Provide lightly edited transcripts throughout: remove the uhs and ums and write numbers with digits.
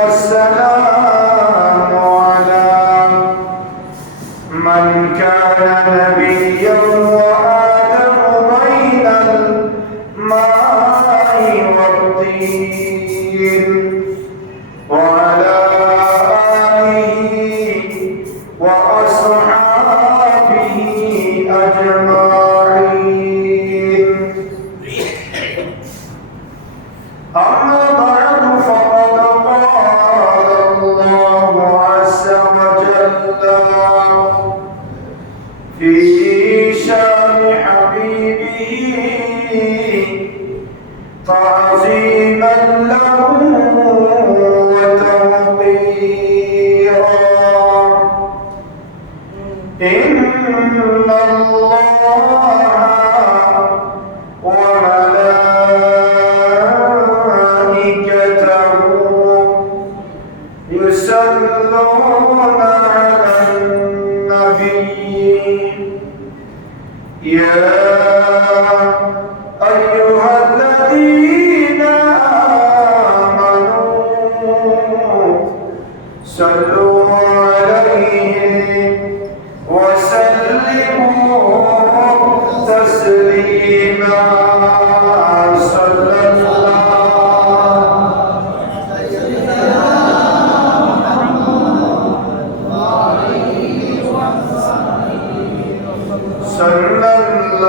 والسلام على من كان نبيا وآدم بين الماء والطين وعلى آله وأصحابه أجمعين. أما بعد فقد قال الله عز وجل في شان حبيبه تعظيما له وتوقيرا: إن الله وملائكته يصلون على النبي يا أيها الذين آمنوا صلوا عليه وسلموا تسليما. صلى الله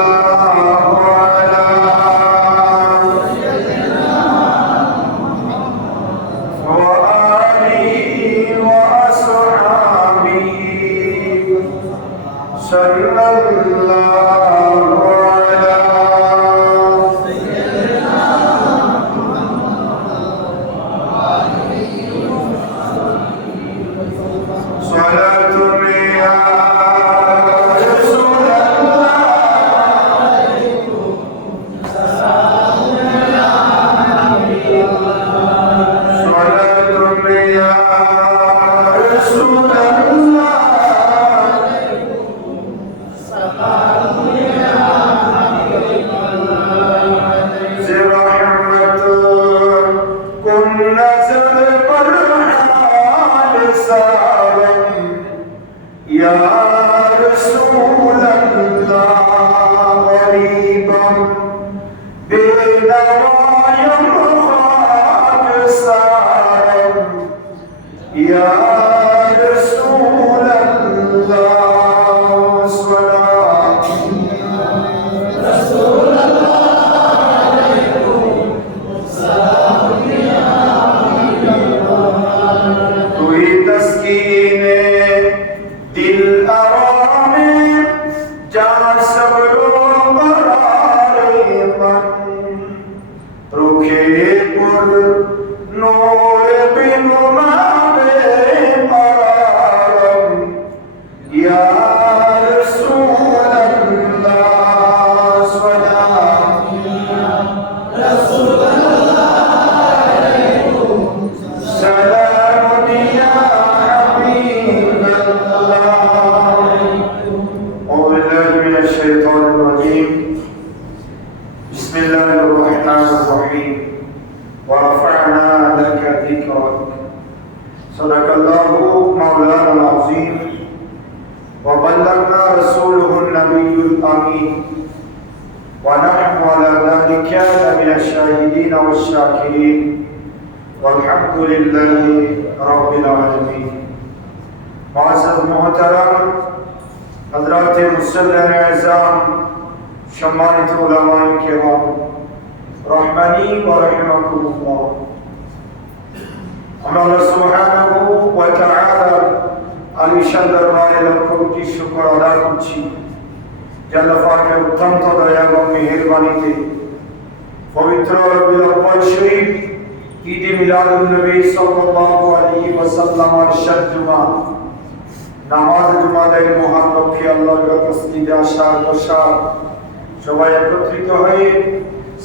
সবাই একত্রিত হয়ে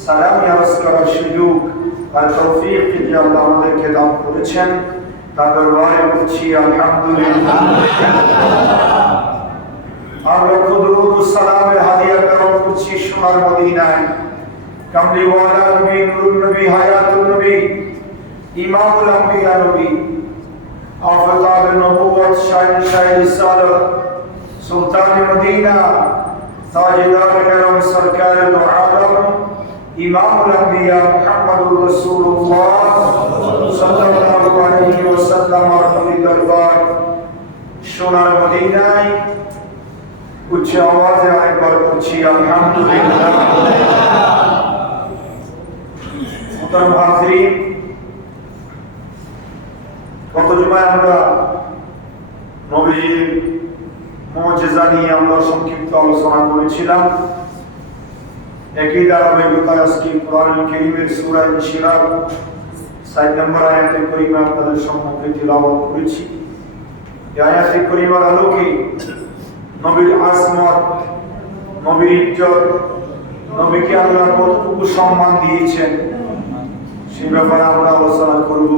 সালাম আরজ করার সুযোগ আর তৌফিক যে আল্লাহ আমাদেরকে দান করেছেন তার দরবারে বলছি আলহামদুলিল্লাহ। আর লক্ষ দুরূদ ও সালামের হাদিয়া গ্রহণ করছি সোনার মদিনায় কামলিওয়ালা নবী নুরুন নবী হায়াতুন নবী ইমামুল আম্বিয়া নবী, আফতাব নবুয়ত, শাহ রিসালাত, সুলতান মদিনা, তাজদার করম, সরকার দো আলম, ইমামুল আম্বিয়া মুহাম্মদুর রাসূলুল্লাহ সাল্লাল্লাহু আলাইহি ওয়াসাল্লাম এর দরবার সোনার মদিনায় উচ্চ আওয়াজে আরেকবার বলছি আলহামদুলিল্লাহ। মোহতারাম হাজিরিন, গত জুমায় আমরা নবীর মুজিজা নিয়ে আমরা সংক্ষিপ্ত আলোচনা করেছিলাম। একই ধারাবাহিকতায় আজকে কোরআনুল কারীমের সূরা ইনশিরাহ 7 নম্বর আয়াতে কারীমা আপনাদের সম্মুখে তিলাওয়াত করেছি। এই আয়াতে কারীমার আলোকে নবীর আজমত, নবীর ইজ্জত, নবীকে আল্লাহ কতটুকু সম্মান দিয়েছেন সেই ব্যাপারে আমরা আলোচনা করব।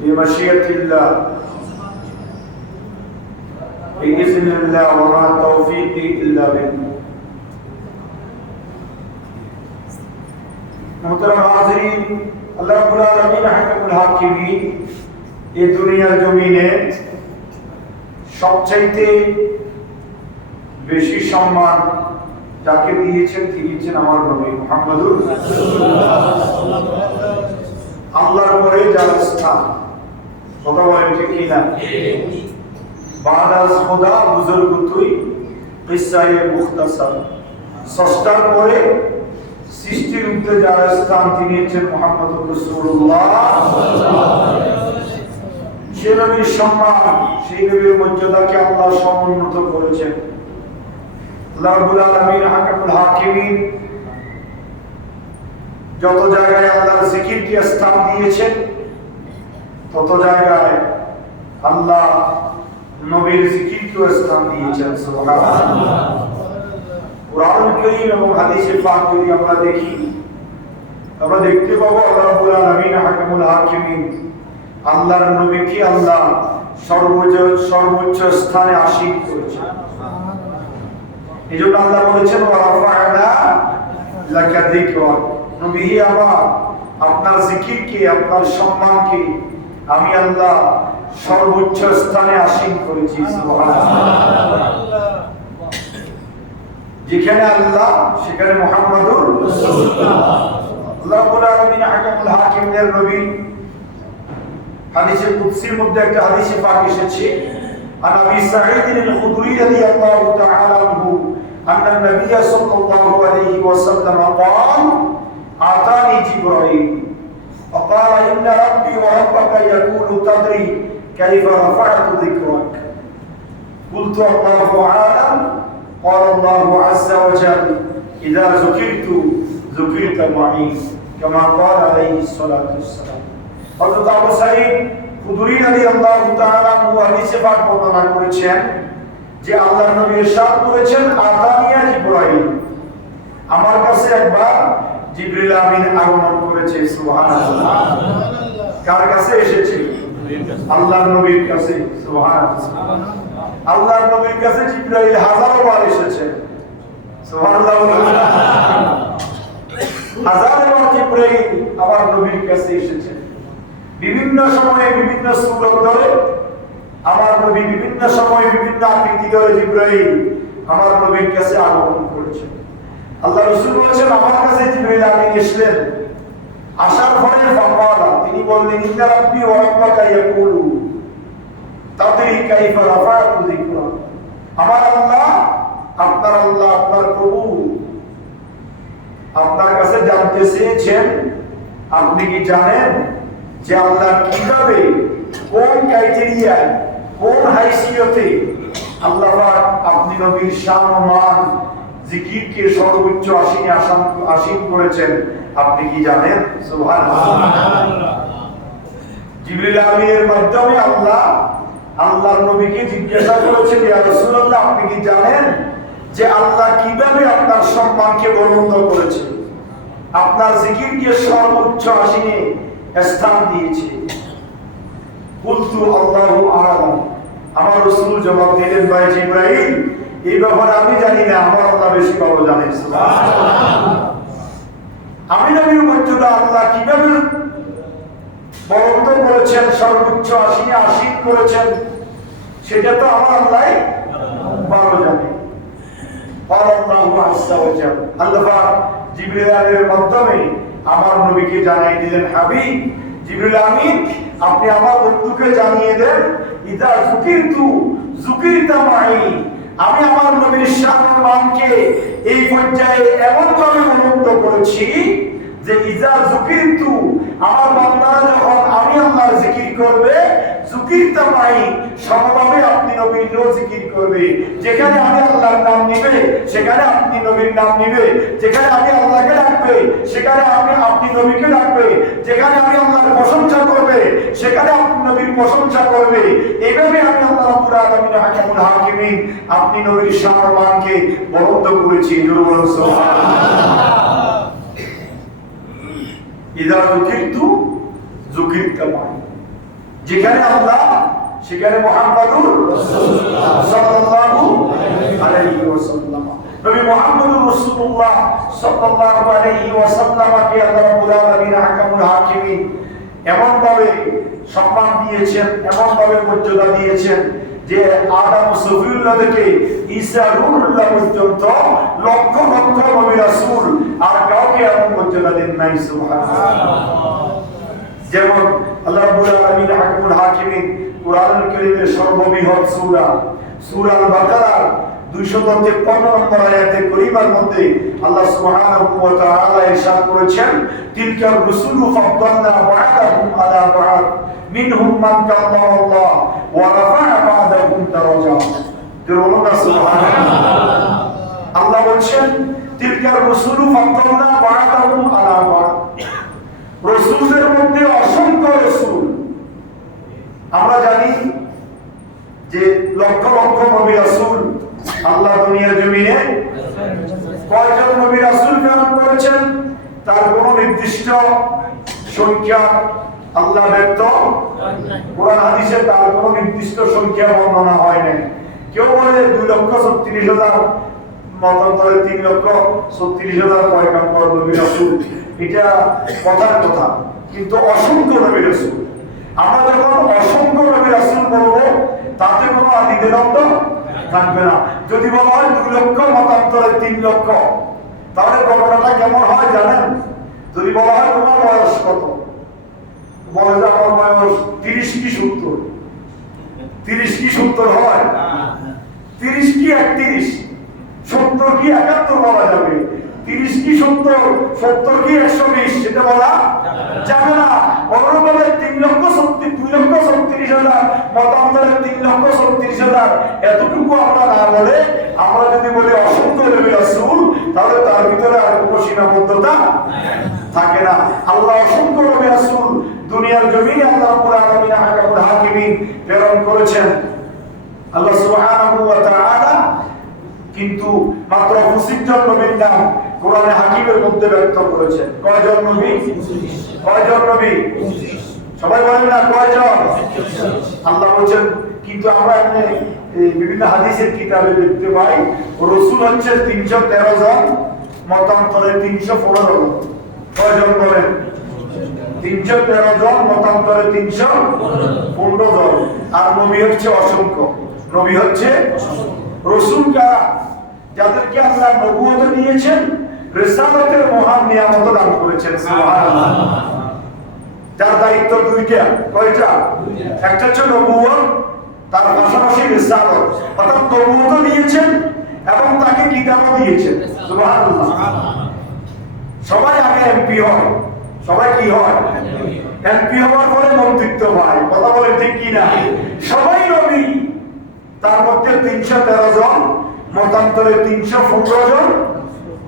বিমাশিয়াতিল্লাহ, বিইজনিল্লাহ, ওয়া মা তাওফীকি ইল্লা বিল্লাহ। মোহতারাম হাজিরিন, আল্লাহ রাব্বুল আলামিন হাকিমুল হাকিমিন এই দুনিয়ার জমিনে সবচাইতে বেশি সম্মান যাকে দিয়েছেন তিনি হচ্ছেন আমার নবী মুহাম্মদুর রাসূলুল্লাহ। আল্লাহর পরে যার স্থান, কথা বলেন ঠিক কিনা? বাদাস খোদা বুজুর্গ তুই কিসায়ে মুখতাসার, স্রষ্টার পরে সৃষ্টির মধ্যে যার স্থান তিনি হচ্ছেন মুহাম্মদুর রাসূলুল্লাহ। সেই নবীর সম্মান, সেই নবীর মর্যাদাকে আল্লাহ সমুন্নত করেছেন। আল্লাহ রাব্বুল আলামিন হাকিমুল হাকিমিন যত জায়গায় আল্লাহর জিকিরকে স্থান দিয়েছেন তত জায়গায় আল্লাহ নবীর জিকিরকে স্থান দিয়েছেন। সুবহানাল্লাহ। কোরআনুল কারীম এবং হাদিসে পাক যদি আমরা দেখি, আমরা দেখতে পাবো আল্লাহ রাব্বুল আলামিন হাকিমুল হাকিমিন আল্লাহর নবীকে আল্লাহ সর্বোচ্চ স্থানে আসীন করেছেন। এজন্য আল্লাহ বলেছেন ওয়া রাফা'না লাকা যিকরাক, নবী আমার আপনার জিকিরকে, আপনার সম্মানকে আমি আল্লাহ সর্বোচ্চ স্থানে আসীন করেছি। সুবহানাল্লাহ। যেখানে আল্লাহ সেখানে মুহাম্মদুর রাসূলুল্লাহ। আল্লাহ রাব্বুল আলামিন হাকিমুল হাকিমের নবী হাদিসে কুদসির মধ্যে একটা হাদিসে পাক এসেছে, আন আবি সাঈদ আল-খুদরি রাদিয়াল্লাহু তাআলা আনহু আন্না নবী সাল্লাল্লাহু আলাইহি ওয়াসাল্লাম قال আতানি জিবরাইল وقال ان ربي وربك يقول تدري كيف رفعت ذكرك قلت الله اعلم قال الله عز وجل اذا ذكرت ذكرت معي كما قال عليه الصلاه والسلام। হযরত আবু সাঈদ খুদরি রাদিয়াল্লাহু তাআলা আনহু হাদিসে পাক বর্ণনা করেছেন যে আল্লাহর নবী ইরশাদ করেছেন, আতানিয়া জিবরাইল, আমার কাছে একবার জিবরিল আমিন আগমন করেছে। সুবহানাল্লাহ। কার কাছে এসেছে? আল্লাহর নবীর কাছে। সুবহানাল্লাহ। আল্লাহর নবীর কাছে জিবরাইল হাজারো বার এসেছে। সুবহানাল্লাহ। হাজারো বার জিবরাইল আমার নবীর কাছে এসেছে। বিভিন্ন সময়ে বিভিন্ন সূরত ধরে আমার নবী, বিভিন্ন সময়ে বিভিন্ন আকৃতি ধরে জিবরাইল আমার নবীর কাছে আগমন করেছে। আল্লাহ রাসূল বলেছেন, আমার কাছে জিবরাইল আমিন এসেছেন, আসার পরে ফাকালা, তিনি বললেন, ইন্না রাব্বি ওয়া রাব্বাকা ইয়াকুলু তাদরি কাইফা রাফা'তু যিকরা, আমার আল্লাহ, আপনার আল্লাহ, আপনার প্রভু আপনার কাছে জানতে চেয়েছেন, আপনি কি জানেন যে আল্লাহ কিভাবে, কোন ক্রাইটেরিয়ায়, কোন হাইসিয়তে আল্লাহ পাক আপনি নবীর শান ও মান, জিকিরকে সর্বোচ্চ আসীন করেছেন, আপনি কি জানেন? সুবহানাল্লাহ। জিবরিল আমিনের মাধ্যমে আল্লাহ আল্লাহর নবীকে জিজ্ঞাসা করেছেন, ইয়া রাসূলুল্লাহ, আপনি কি জানেন যে আল্লাহ কিভাবে আপনার সম্মানকে বর্ণনা করেছে, আপনার জিকিরকে সর্বোচ্চ আসীনে স্থান দিয়েছে? কুলতু আল্লাহু আ'লাম, আমার রাসূল জবাব দিলেন, ভাই জিবরাইল, এই ব্যাপারে আমি জানি না, আমার আল্লাহ বেশি ভালো জানেন। সুবহানাল্লাহ। আমি নবীর মর্যাদা আল্লাহ কিভাবে বরন্ত করেছেন, সর্বোচ্চ আসিনে আসীন করেছেন, সেটা তো আমার আল্লাহ ভালো জানে। আল্লাহ জিবরিল আলাইহির মাধ্যমে আমার নবীকে জানাই দিলেন, হাবিব জিবরিল আমিন, আপনি আমার বন্ধুকে জানিয়ে দেন, ইদা যুকিরতু যুকিরতা মাই, আমি আমার নবীর শান মানকে এই পর্যায়ে এমন ভাবে উন্নত করেছি যে ইজা যুকিরতু, আমার বান্দারা যখন আমি আল্লাহর জিকির করবে, যুকিরতা মাই, সমভাবে আপনি নবীরও জিকির করবে। যেখানে আমি আল্লাহর নাম নিবে সেখানে আপনি নবীর নাম নিবে, যেখানে আমি আল্লাহকে ডাকবে সেখানে আপনি নবীকে ডাকবে, যেখানে আমি আল্লাহর প্রশংসা করবে সেখানে আপনি নবীর প্রশংসা করবে। এইভাবে আমি আল্লাহ রাব্বুল আলামিন হাকিমুল হাকিমিন, আপনি নবীর শান মানকে বরন্ত করেছি। জোরে বলুন সুবহানাল্লাহ। ইদা যুকিরতু যুকিরতা মাই, যেখানে আল্লাহ সেখানে মুহাম্মাদুর রাসূলুল্লাহ সাল্লাল্লাহু আলাইহি ওয়াসাল্লাম, নবী মুহাম্মদুর রাসূলুল্লাহ সাল্লাল্লাহু আলাইহি ওয়াসাল্লামকে আল্লাহ রাব্বুল আলামিন হাকিমুল হাকিমিন এমন ভাবে সম্মান দিয়েছেন, এমন ভাবে মর্যাদা দিয়েছেন যে আদম সফিউল্লাহ থেকে ঈসা রূহুল্লাহ পর্যন্ত লক্ষ লক্ষ নবী রাসূল আর কাউকে এমন মর্যাদা দেন নাই। সুবহানাল্লাহ। যেমন আল্লাহ রাব্বুল আলামিন হাকিমুল হাকিমিন কুরআনুল কারীমের সর্ববৃহৎ সূরা সূরা আল বাকারার 253 নম্বর আয়াতে কারীমার মধ্যে আল্লাহ সুবহানাহু ওয়া তাআলা ইরশাদ করেছেন, তিলকা রুসুলু ফাদ্দালনা বা'দাহুম আলা বা'দ মিনহুম মান কাল্লামাল্লাহ ওয়া রাফা'a বা'দাহুম দারাজাত। বলুন সুবহানাল্লাহ। আল্লাহ বলেন তিলকা রুসুলু ফাদ্দালনা বা'দাহুম আলা বা'দ, রাসূলদের মধ্যে অসংখ্য রাসূল। আমরা জানি যে লক্ষ লক্ষ নবী রাসূল আল্লাহ দুনিয়ার জমিনে কয়জন নবী রাসূল প্রেরণ করেছেন তার কোনো নির্দিষ্ট সংখ্যা আল্লাহ ব্যক্ত কোরআন হাদিসে তার কোনো নির্দিষ্ট সংখ্যা বর্ণনা হয় নাই। কেউ বলে 2,36,000, মতান্তরে 3,36,000 পয়গম্বর নবী রাসূল, এটা কথার কথা, কিন্তু অসংখ্য নবী রাসূল। আমরা যখন অসংখ্য নবী রাসূল বলবো তাতে কোনো দ্বিধাদ্বন্দ্ব থাকবে না। যদি বলা হয় 2 লক্ষ, মতান্তরে 3 লক্ষ, তাহলে ঘটনাটা কেমন হয় জানেন? যদি বলা হয় তোমার বয়স কত, বলে যে আমার বয়স 30 কি 70, 30 কি 70 হয়, 30 কি 31, 70 কি 71 বলা যাবে, 30 কি 70, 70 কি 120 সেটা বলা যাবে না। অনুরূপভাবে 2,36,000, মতান্তরে 3,36,000, এতটুকু আমরা না বলে আমরা যদি বলি অসংখ্য নবী রাসূল, তাহলে তার ভিতরে আর কোনো সীমাবদ্ধতা থাকে না। আল্লাহ অসংখ্য নবী রাসূল দুনিয়ার জমিনে আল্লাহ রাব্বুল আলামিন হাকিমুল হাকিমিন প্রেরণ করেছেন। আল্লাহ সুবহানাহু ওয়া তাআলা কিন্তু মাত্র 25 জন নবীর নাম কোরআনে হাকিমের মধ্যে ব্যক্ত করেছেন। কয়জন নবী? কয়জন নবী? সবাই বলেন না কয়জন? আল্লাহ বলেন, কিন্তু আমরা বিভিন্ন হাদিসের কিতাবে দেখতে পাই রাসূল হচ্ছে 313 জন, মতান্তরে 315 জন। কয়জন বলেন? 313 জন, মতান্তরে 315 জন। আর নবী হচ্ছে অসংখ্য। নবী হচ্ছে রাসূল কারা? যাদেরকে আল্লাহ নবুয়ত দিয়েছেন, রিসালাতের মহান নিয়ামত দান করেছেন। সুবহানাল্লাহ। যার দায়িত্ব দুইটা। কয়টা? একটা হচ্ছে নবুয়ত, তার পাশাপাশি রিসালাত, অর্থাৎ নবুয়ত দিয়েছেন এবং তাকে কিতাবও দিয়েছেন। সুবহানাল্লাহ। সবাই আগে এমপি হয়। সবাই কি হয়? এমপি হওয়ার পরে মন্ত্রিত্ব হয়। কথা বলে ঠিক কি না? সবাই নবী। তার মধ্যে 313 জন, মতান্তরে 315 জন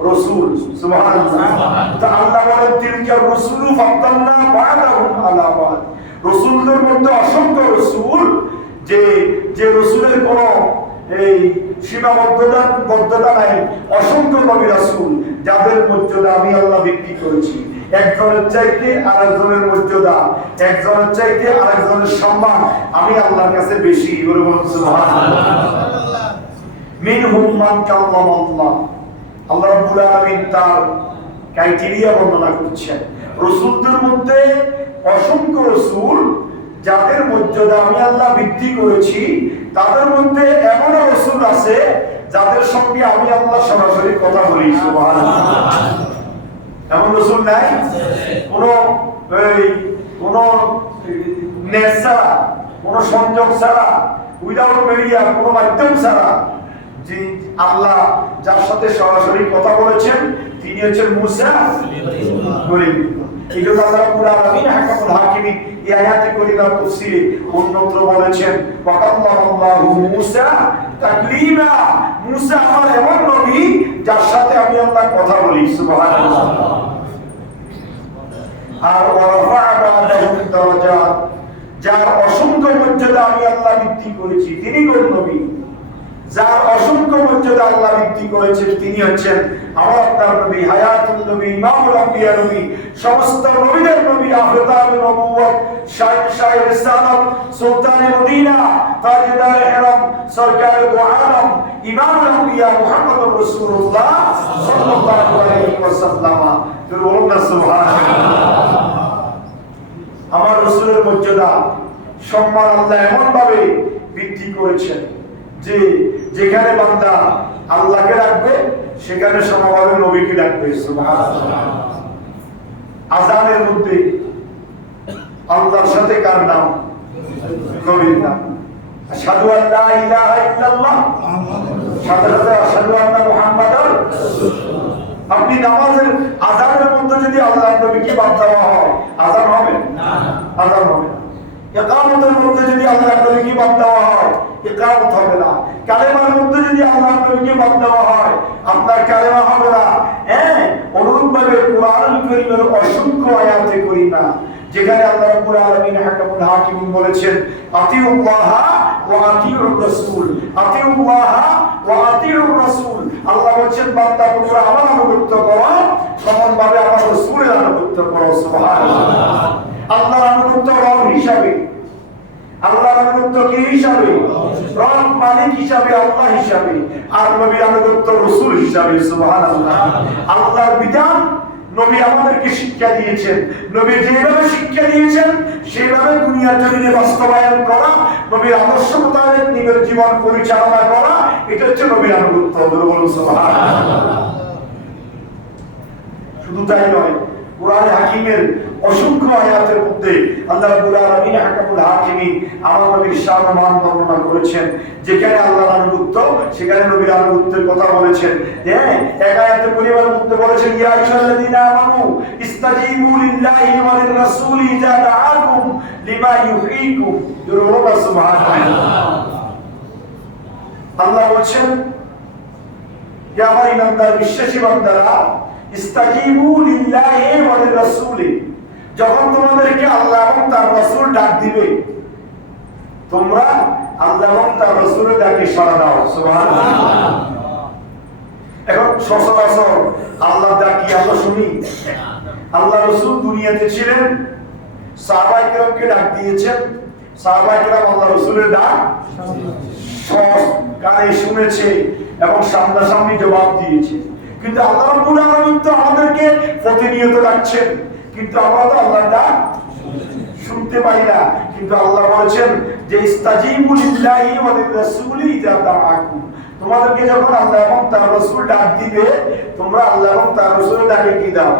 রাসূল। সুবহানাল্লাহ। তা আল্লাহ বলেন তিলকা রাসূলু ফাদ্দালনা বা'দাহুম আলা বা'দ, রাসূলদের মধ্যে অসংখ্য রাসূল, যে রাসূলের কোনো এই সীমাবদ্ধতা নাই, অসংখ্য নবী রাসূল যাদের মর্যাদা আমি আল্লাহ বৃদ্ধি করেছি। একজনের চাইতে আরেকজনের মর্যাদা, একজনের চাইতে আরেকজনের সম্মান আমি আল্লাহর কাছে বেশি। বলে বলুন সুবহানাল্লাহ। মিনহুম মান কাল্লামাল্লাহ, আল্লাহ রাব্বুল আলামিন তার ক্রাইটেরিয়া বর্ণনা করছেন। রাসূলদের মধ্যে অসংখ্য রাসূল যাদের মর্যাদা আমি আল্লাহ বৃদ্ধি করেছি, তাদের মধ্যে এমন রাসূল আছে যাদের সঙ্গে আমি আল্লাহ সরাসরি কথা বলি। সুবহানাল্লাহ। এমন রাসূল নাই? কোন নেট ছাড়া, কোন সংযোগ ছাড়া, উইদাউট মিডিয়া, কোন মাধ্যম ছাড়া যে আল্লাহ যার সাথে সরাসরি কথা বলেছেন তিনি হচ্ছেন মুসা কালিমুল্লাহ। এই জন্য আল্লাহ রাব্বুল আলামিন হাকামুল হাকিমিন এই আয়াতে কারিমার তাফসীরে অন্যত্র বলেছেন ওয়াকাল্লামাল্লাহু মুসা তাকলিমা, মুসা আমার এমন নবী যার সাথে আমি আল্লাহ কথা বলি। সুবহানাল্লাহ। আর ওয়ারাফা'a বা'দাহুম দারাজাত, যার অসংখ্য মর্যাদা আমি আল্লাহ বৃদ্ধি করেছি তিনি কোন নবী? যার অসংখ্য মর্যাদা আল্লাহ বৃদ্ধি করেছেন তিনি হচ্ছেন আমার আপনার নবী, হায়াতুন নবী, ইমামুল আম্বিয়া নবী, সমস্ত নবীদের নবী, আফতাবে নবুওয়াত, শাহের রিসালাত, সুলতানে মদিনা, তাজদারে ইহরাম, সরকারে দু আলম, ইমামুল আম্বিয়া মুহাম্মদুর রাসূলুল্লাহ সাল্লাল্লাহু আলাইহি ওয়াসাল্লাম। বলুন না সুবহানাল্লাহ। আমার রাসূলের মর্যাদা সম্মান আল্লাহ এমন ভাবে বৃদ্ধি করেছেন যে যেখানে বান্দা আল্লাহকে রাখবে সেখানে সমভাবে নবীকে রাখবে। সুবহানাল্লাহ। আযানের মধ্যে আল্লাহর সাথে কার নাম? নবীর নাম। আশহাদু আল্লা ইলাহা ইল্লাল্লাহ, সাথে সাথে আশহাদু আন্না মুহাম্মাদার রাসূলুল্লাহ। আপনি নামাজের আযানের মধ্যে যদি আল্লাহর নবীকে বাদ দেওয়া হয় আযান হবে না, আযান হবে না। ইকামতের মধ্যে যদি আল্লাহর নবীকে বাদ দেওয়া হয় ইকামত হবে না। কালেমার মধ্যে যদি আল্লাহর নবীকে বাদ দেওয়া হয় আপনার কালেমা হবে না। অনুরূপভাবে কুরআনুল কারীমের অসংখ্য আয়াতে কারীমা যেখানে আল্লাহ রাব্বুল আলামিন হাকামুল হাকিমিন বলেছেন আতিউল্লাহ ওয়া আতিউর রাসূল, আতিউল্লাহ ওয়া আতিউর রাসূল। আল্লাহ বলেন বান্দা তোমরা আমার আনুগত্য করো, সমানভাবে আমার রাসূলের আনুগত্য করো। সুবহানাল্লাহ। আল্লাহর আনুগত্য রব হিসাবে, আল্লাহর আনুগত্য কি হিসাবে? রব মালিক হিসাবে, আল্লাহ হিসাবে, আর নবীর আনুগত্য রাসূল হিসাবে। সুবহানাল্লাহ। আল্লাহর বিধান নবী আমাদেরকে শিক্ষা দিয়েছেন, নবী যেভাবে শিক্ষা দিয়েছেন সেভাবে দুনিয়ার জমিনে বাস্তবায়ন করা, নবীর আদর্শ মোতাবেক নিজের জীবন পরিচালনা করা, এটা হচ্ছে নবীর আনুগত্য। বলুন সুবহানাল্লাহ। শুধু তাই নয়, কুরআন হাকিমের অসংখ্য আয়াতের মধ্যে আল্লাহ রাব্বুল আলামিন হাকামুল হাকিমিন আমার নবীর শান ও মান বর্ণনা করেছেন। যেখানে আল্লাহর আনুগত্য সেখানে নবীর আনুগত্যের কথা বলেছেন। এক আয়াতে পরিবারের মধ্যে বলেছেন ইয়া আইয়ুহাল্লাযীনা আমানু ইস্তাজিবু লিল্লাহি ওয়া লির রাসূলি ইযা দাআকুম লিমা ইউহয়িকুম। সুবহানাল্লাহ। আল্লাহ বলেন হে আমার ঈমানদার বিশ্বাসী বান্দারা ইস্তাজিবু লিল্লাহি ওয়া লির রাসূলি, যখন তোমাদেরকে আল্লাহ এবং তার রাসূল ডাক দিবে তোমরা আল্লাহ এবং তার রাসূলের ডাকে সাড়া দাও। সুবহানাল্লাহ। এখন সচরাচর আল্লাহর ডাক কি আমরা শুনি? আল্লাহ রাসূল দুনিয়াতে ছিলেন, সাহাবায়ে কেরামকে ডাক দিয়েছেন, সাহাবায়ে কেরাম আল্লাহ রাসূলের ডাক কানে শুনেছে এবং সামনাসামনি জবাব দিয়েছে। কিন্তু আল্লাহ রাব্বুল আলামিন তো আমাদেরকে প্রতিনিয়ত ডাকছেন, কিন্তু আমরা তো আল্লাহর ডাক শুনতে পাই না। কিন্তু আল্লাহ বলেছেন যে ইস্তাজিবু লিল্লাহি ওয়া লির রাসূলি ইযা দাআকুম, তোমাদেরকে যখন আল্লাহ এবং তার রাসূল ডাক দিবে তোমরা আল্লাহ এবং তার রাসূলের ডাকে কি দাও?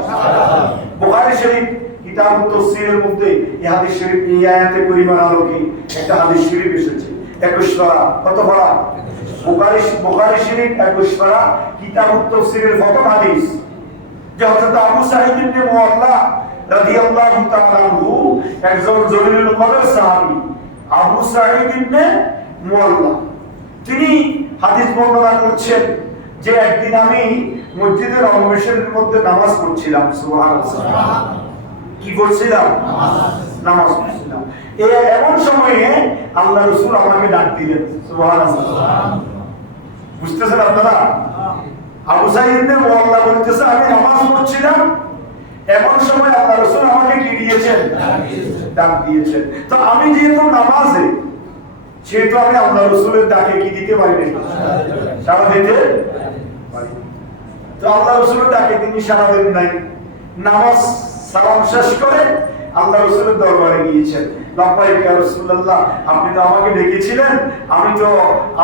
বুখারী শরীফ কিতাবুত তাফসীরের মধ্যে এই হাদিস শরীফ এই আয়াতে কারীমার আলোকে একটা হাদিস শরীফ এসেছে 21 পারা। কত পারা? বুখারী শরীফ 21 পারা কিতাবুত তাফসীরের প্রথম হাদিস যে হযরত আবু সাঈদ ইবনে মুআল্লা রাদিয়াল্লাহু তাআলা আনহু একজন জলিলুল কদর সাহাবী আবু সাঈদ ইবনে মুআল্লা তিনি হাদিস বর্ণনা করছেন যে একদিন আমি মসজিদে নববী শরীফের মধ্যে নামাজ পড়ছিলাম। সুবহানাল্লাহ। কি করছিলাম? নামাজ পড়ছিলাম। এমন সময়ে আল্লাহ রাসূল আমাকে ডাক দিলেন। সুবহানাল্লাহ। বুঝতেছেন আপনারা? আবু সাঈদ ইবনে মুআল্লা বলতেছে আমি নামাজ পড়ছিলাম, এমন সময় আল্লাহ রাসূল আমাকে কি দিয়েছেন? ডাক দিয়েছেন। তো আমি যেহেতু নামাজে, সেহেতু আমি আল্লাহ রাসূলের ডাকে কি দিতে পারি না? সাড়া দিতে পারি। তো আল্লাহ রাসূলের ডাকে তিনি সাড়া দেন নাই। নামাজ সালাম শেষ করে আল্লাহ রাসূলের দরবারে গিয়েছেন। লাব্বাইক ইয়া রাসূলুল্লাহ, আপনি তো আমাকে ডেকেছিলেন, আমি তো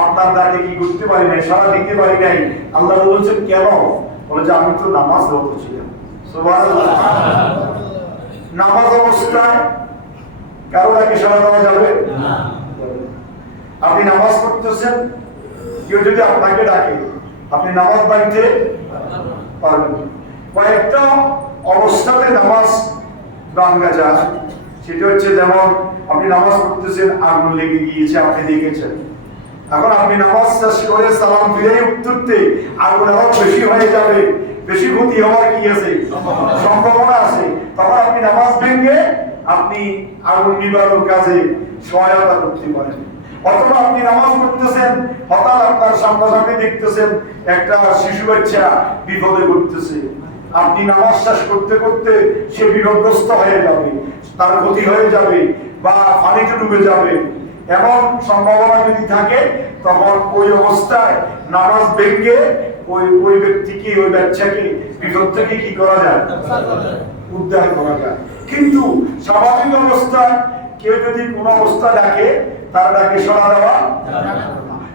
আপনার ডাকে কি করতে পারি নাই, সাড়া দিতে পারি নাই। আল্লাহ বলছেন কেন? বলে যে আমি তো নামাজরত ছিলাম। সুবহানাল্লাহ। নামাজ অবস্থায় কারো ডাকে সাড়া দেওয়া যাবে না। আপনি নামাজ পড়তেছেন, কেউ যদি আপনাকে ডাকে আপনি নামাজ পড়তে পারবেন। কয়েকটা অবস্থাতে নামাজ ভাঙা যায়। সেটা হচ্ছে যেমন আপনি নামাজ পড়তেছেন, আগুন লেগে গিয়েছে, আপনি দেখেছেন। এখন আপনি নামাজ শেষ করে সালাম ফিরে উঠতে আগুন আরো বেশি হয়ে যাবে, বেশি ক্ষতি হওয়ার কি আছে, সম্ভাবনা আছে। তখন আপনি নামাজ ভেঙে আপনি আগুন নিবারণ কাজে সহায়তা করতে পারেন। অথবা আপনি নামাজ পড়তেছেন, হঠাৎ আপনার সামনাসামনি দেখতেছেন একটা শিশু বাচ্চা বিপদে পড়তেছে, আপনি নামাজ শেষ করতে করতে সে বিপদগ্রস্ত হয়ে যাবে, তার ক্ষতি হয়ে যাবে বা পানিতে ডুবে যাবে, এমন সম্ভাবনা যদি থাকে, তখন ওই অবস্থায় নামাজ ভেঙে ওই ব্যক্তিকে, ওই বাচ্চাকে বিপদ থেকে কি করা যায়, উদ্ধার করা যায়। কিন্তু স্বাভাবিক অবস্থায় কেউ যদি কোনো অবস্থা ডাকে, তার ডাকে সাড়া দেওয়া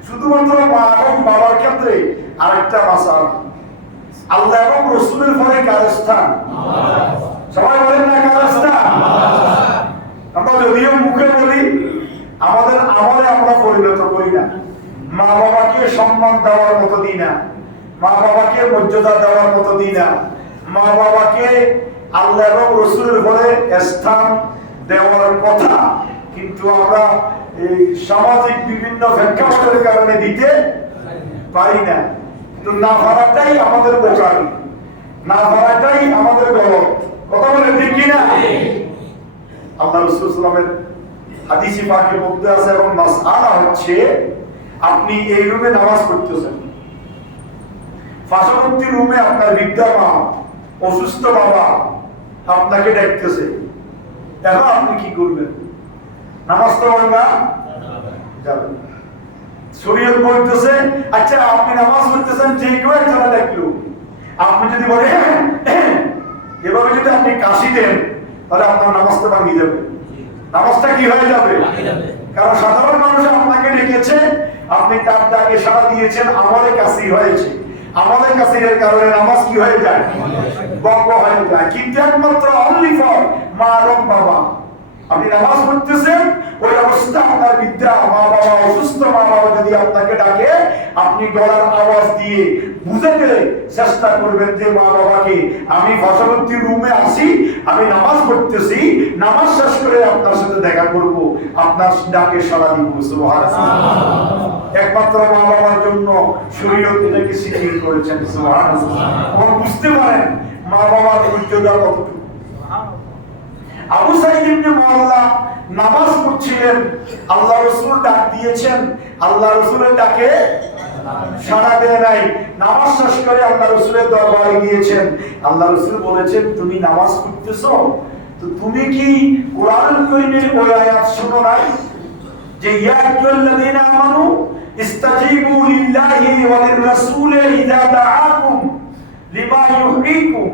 শুধুমাত্র মা এবং বাবার ক্ষেত্রে আরেকটা মাসালা, আল্লাহ এবং রাসূলের পরে কার স্থান? সবাই বলেন না কার স্থান? আমরা যদিও মুখে বলি, আমাদের আমলে আমরা পরিণত করি না। মা বাবাকে সম্মান দেওয়ার মতো দিই না, মা বাবাকে মর্যাদা দেওয়ার মতো দিই না, মা বাবাকে আল্লাহ এবং রাসূলের পরে স্থান দেওয়ার কথা, কিন্তু আমরা এই সামাজিক বিভিন্ন প্রেক্ষাপটের কারণে দিতে পারি না। কিন্তু না পারাটাই আমাদের বোকারি, না পারাটাই আমাদের গলত। কথা বলে ঠিক কিনা? আল্লাহ রাসূল সাল্লাল্লাহু আলাইহি ওয়াসাল্লামের হাদিসে পাকে বলতে আছে, এবং মাসআলা হচ্ছে, আপনি এই রুমে নামাজ পড়তেছেন, পার্শ্ববর্তী রুমে আপনার বৃদ্ধা মা, অসুস্থ বাবা আপনাকে ডাকতেছে, এখন আপনি কি করবেন? নামাজ তো ভাঙা যাবে। শরীয়ত বলতেছে, আচ্ছা আপনি নামাজ পড়তেছেন, যে কেউ একজন ডাকলো, আপনি যদি বলেন এভাবে যদি আপনি কাশি দেন, তাহলে আপনার নামাজটা ভাঙিয়ে যাবে, নামাজটা কি হয়ে যাবে? কারণ সাধারণ মানুষ আপনাকে ডেকেছে, আপনি তার ডাকে সাড়া দিয়েছেন, আমাদের কাছেই হয়েছে, আমাদের কাছে এর কারণে নামাজ কি হয়ে যায়, ভঙ্গ হয়ে যায়। কিন্তু একমাত্র অনলি ফর মা এবং বাবা, আপনি নামাজ পড়তেছেন, ওই অবস্থা আপনার বৃদ্ধা মা বাবা, অসুস্থ মা বাবা যদি আপনাকে ডাকে, আপনি গলার আওয়াজ দিয়ে বুঝাতে চেষ্টা করবেন যে মা বাবাকে, আমি পার্শ্ববর্তী রুমে আসি, আমি নামাজ পড়তেছি, নামাজ শেষ করে আপনার সাথে দেখা করব, আপনার ডাকে সাড়া দিব। সুবহানাল্লাহ। একমাত্র মা বাবার জন্য শরীয়ত এটাকে স্বীকৃতি করেছেন। সুবহানাল্লাহ। আপনি বুঝতে পারেন মা বাবার মর্যাদা কতটুকু। আবু সাঈদ ইবনে মুআল্লা নামাজ পড়ছিলেন, আল্লাহ রাসূল ডাক দিয়েছেন, আল্লাহ রাসূলের ডাকে সাড়া দেয় নাই। নামাজ শেষ করে আল্লাহ রাসূলের দরবারে গিয়েছেন, আল্লাহ রাসূল বলেছেন, তুমি নামাজ পড়তেছো, তো তুমি কি কোরআন কারীমের ওই আয়াত শুনো নাই যে ইয়া আইয়ুহাল্লাযীনা আমানু ইস্তাজিবু লিল্লাহি ওয়া লির-রাসূলি ইযা দাআকুম লিমা ইউহয়িকুম,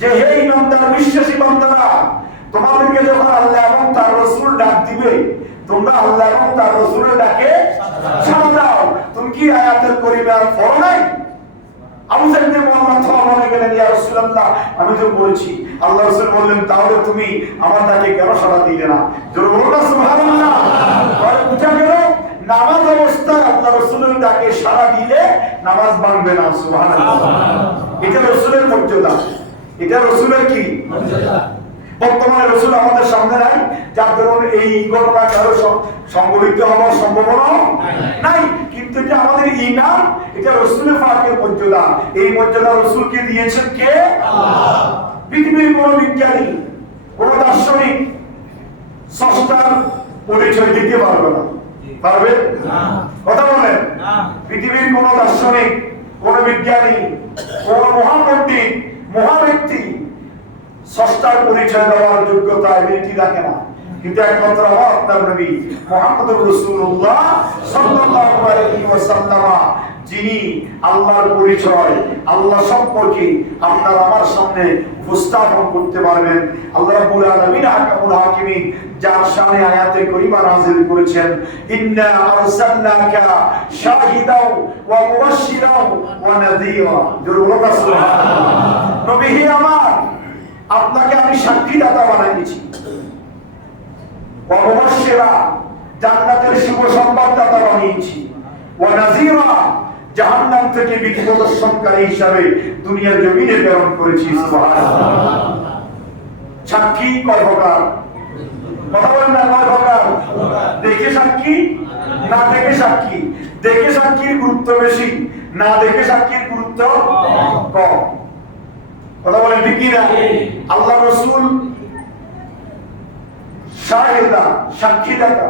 যে হে ইমানদার বিশ্বাসী বান্দারা, তোমাদেরকে যখন আল্লাহ এবং তার রাসূল ডাক দিবে, তোমরা আল্লাহ এবং তার রাসূলের ডাকে সাড়া দাও। তুমি কি আয়াতের কারিমা পড়ো নাই? আবু সাঈদ ইবনে মুআল্লা মনে গেলেন, ইয়া রাসূলুল্লাহ, আমি তো পড়েছি। আল্লাহ রাসূল বললেন, তাহলে তুমি আমার ডাকে কেন সাড়া দিলে না? জোরে বলুন না সুবহানাল্লাহ। তাহলে বুঝা গেল নামাজ অবস্থায় আল্লাহ রাসূলের ডাকে সাড়া দিলে নামাজ ভাঙবে না। সুবহানাল্লাহ। এটা রাসূলের মর্যাদা, এটা রাসূলের কি মর্যাদা। বর্তমানে রাসূল আমাদের সামনে নাই, যার কারণে এই ঘটনা কারো সংঘটিত হওয়ার সম্ভাবনা নাই, কিন্তু এটা আমাদের ঈমান, এটা রাসূলের পাকের মর্যাদা। এই মর্যাদা রাসূলকে দিয়েছেন কে? আল্লাহ। পৃথিবীর কোন বিজ্ঞানী, কোন দার্শনিক স্রষ্টার পরিচয় দিতে পারবে না। পারবে না? কথা বলেন না। পৃথিবীর কোন দার্শনিক, কোন বিজ্ঞানী, কোন মহাপণ্ডিত, মহাব্যক্তি স্রষ্টার পরিচয় দেওয়ার যোগ্যতা এমনিটি রাখে না, কিন্তু একমাত্র আপনার নবী মুহাম্মদুর রাসূলুল্লাহ সাল্লাল্লাহু আলাইহি ওয়াসাল্লাম যিনি আল্লাহর পরিচয়, আল্লাহ সম্পর্কে আপনার আমার সামনে উপস্থাপন করতে পারবেন। আল্লাহ রাব্বুল আলামিন আহকামুল হাকিমিন যার শানে আয়াতে কারিমা নাযিল করেছেন, ইন্না আরসালনাকা শাহিদাও ওয়া মুবাশশিরাও ওয়া নাযীরা। জোরে বলুন সুবহানাল্লাহ। নবী হে আমার, আপনাকে আমি সাক্ষীদাতা বানিয়েছি, ওয়া মুবাশশিরা, জান্নাতের শুভ সংবাদদাতা বানিয়েছি, ওয়া নাযীরা, জাহান্নাম থেকে ভীতি প্রদর্শনকারী হিসাবে দুনিয়ার জমিনে প্রেরণ করেছি। সুবহানাল্লাহ। সাক্ষী কয় প্রকার? কথা বলেন না, কয় প্রকার? দেখে সাক্ষী, না দেখে সাক্ষী। দেখে সাক্ষীর গুরুত্ব বেশি, না দেখে সাক্ষীর গুরুত্ব কম। কথা বলেন ঠিক কি না? আল্লাহ রাসূল শাহিদা, সাক্ষীদাতা।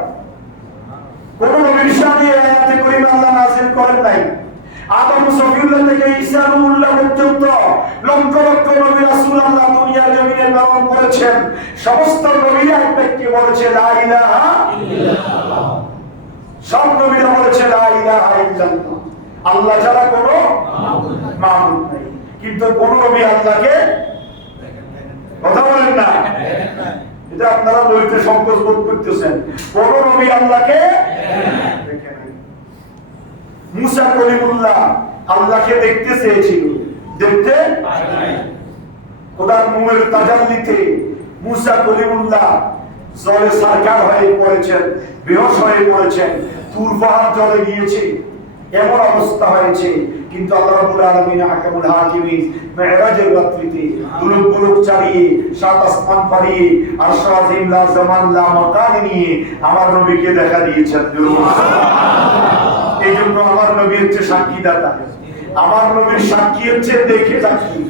কোন নবীর শানে আয়াতে কারিমা আল্লাহ নাযিল করেন নাই। আদম সফিউল্লাহ থেকে ঈসা রূহুল্লাহ পর্যন্ত লক্ষ লক্ষ নবী রাসূল আল্লাহ দুনিয়ার জমিনে প্রেরণ করেছেন। সমস্ত নবীরা এক বাক্যে বলেছে লা ইলাহা ইল্লাল্লাহ। সব নবীরা বলেছে লা ইলাহা ইল্লাল্লাহ, আল্লাহ ছাড়া কোনো মাবুদ নাই। কিন্তু কোন নবী আল্লাহকে, কথা বলেন না, এটা আপনারা বলতে সংকোচ বোধ করতেছেন, কোন নবী আল্লাহকে দেখেন নাই। মুসা কলিমুল্লাহ আল্লাহকে দেখতে চেয়েছিল, দেখতে পায় নাই। খোদার মুহের তাজাল্লিতে মুসা কলিমুল্লাহ জলে সারকার হয়ে পড়েছেন, বেহুশ হয়ে পড়েছেন, তুর পাহাড় জলে গিয়েছে, এমন অবস্থা হয়েছে। কিন্তু আল্লাহ রাব্বুল আলামিন আহকামুল হাকিমিন মেরাজের রাত্রিতে দুলুক বুলুক চালিয়ে, সাত আসমান পাড়িয়ে, আরশ আজিম লা জামান লা মাকান নিয়ে আমার নবীকে দেখা দিয়েছেন। এই জন্য আমার নবী হচ্ছে সাক্ষীদাতা। আমার নবীর সাক্ষী হচ্ছে দেখে সাক্ষী।